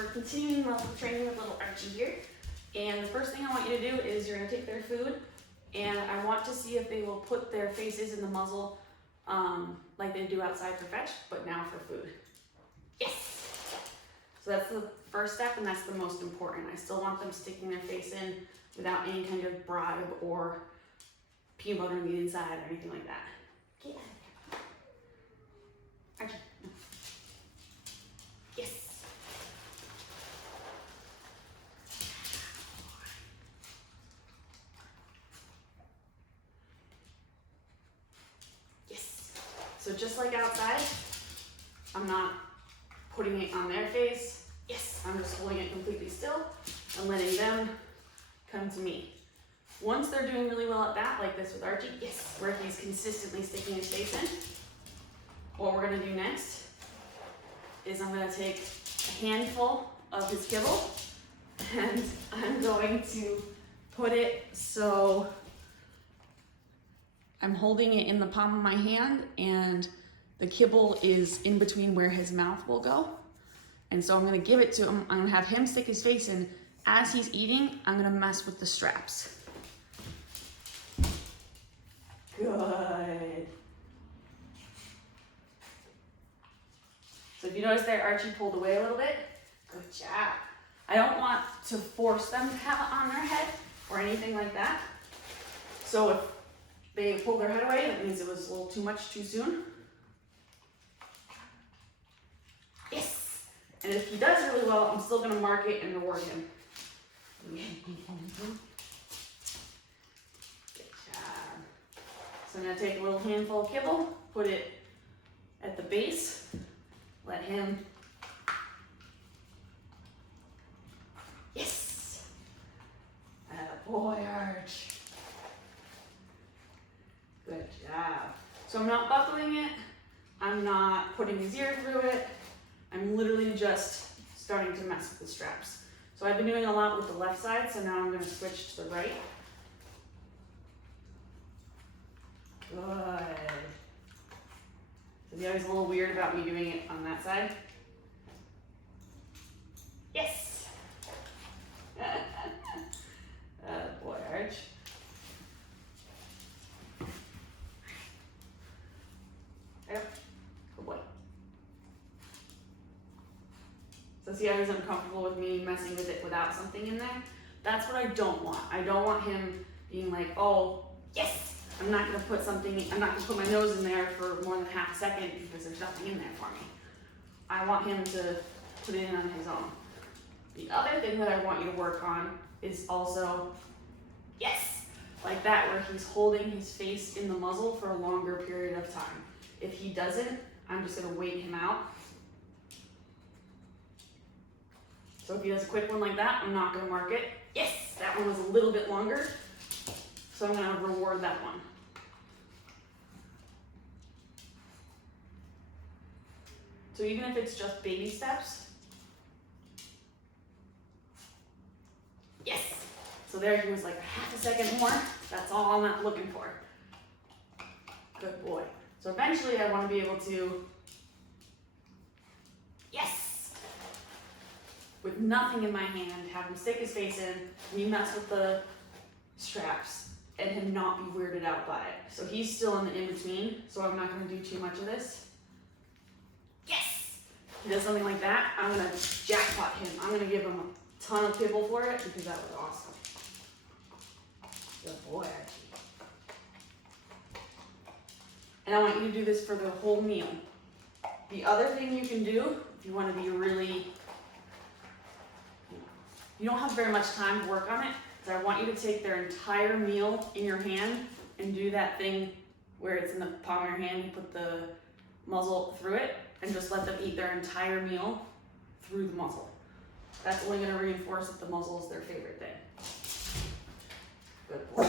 we're continuing muscle training with little Archie here. And the first thing I want you to do is you're gonna take their food, and I want to see if they will put their faces in the muzzle like they do outside for fetch, but now for food. Yes! So that's the first step, and that's the most important. I still want them sticking their face in without any kind of bribe or peanut butter on the inside or anything like that. Get out of here. Archie, no. Yes! Yes! So just like outside, I'm not putting it on their face. Yes! I'm just holding it completely still and letting them come to me. Once they're doing really well at that, like this with Archie, yes, where he's consistently sticking his face in, what we're gonna do next is I'm gonna take a handful of his kibble and I'm going to put it so I'm holding it in the palm of my hand and the kibble is in between where his mouth will go. And so I'm gonna give it to him, I'm gonna have him stick his face in. As he's eating, I'm gonna mess with the straps. Good. So if you notice there, Archie pulled away a little bit. Good job. I don't want to force them to have it on their head or anything like that. So if they pull their head away, that means it was a little too much too soon. Yes. And if he does really well, I'm still gonna mark it and reward him. Good job. So I'm gonna take a little handful of kibble, put it at the base, let him, yes! Attaboy, Arch. Good job. So I'm not buckling it, I'm not putting his ear through it, I'm literally just starting to mess with the straps. So I've been doing a lot with the left side, so now I'm gonna switch to the right. Good. So the always a little weird about me doing it on that side. Yes! Boy, Arch. Yep. Good boy. So see how he's uncomfortable with me messing with it without something in there? That's what I don't want. I don't want him being like, oh, yes! I'm not gonna put something, I'm not gonna put my nose in there for more than half a second because there's nothing in there for me. I want him to put it in on his own. The other thing that I want you to work on is also, yes, like that, where he's holding his face in the muzzle for a longer period of time. If he doesn't, I'm just gonna wait him out. So if he does a quick one like that, I'm not gonna mark it. Yes, that one was a little bit longer, so I'm gonna reward that one. So even if it's just baby steps, yes. So there he was like a half a second more. That's all I'm not looking for. Good boy. So eventually I want to be able to, yes, with nothing in my hand, have him stick his face in, me mess with the straps, and him not be weirded out by it. So he's still in the in-between, so I'm not going to do too much of this. Yes! He does something like that, I'm going to jackpot him. I'm going to give him a ton of kibble for it because that was awesome. Good boy, Archie. And I want you to do this for the whole meal. The other thing you can do, if you want to be really, you don't have very much time to work on it, so I want you to take their entire meal in your hand and do that thing where it's in the palm of your hand, you put the muzzle through it, and just let them eat their entire meal through the muzzle. That's only going to reinforce that the muzzle is their favorite thing. Good boy.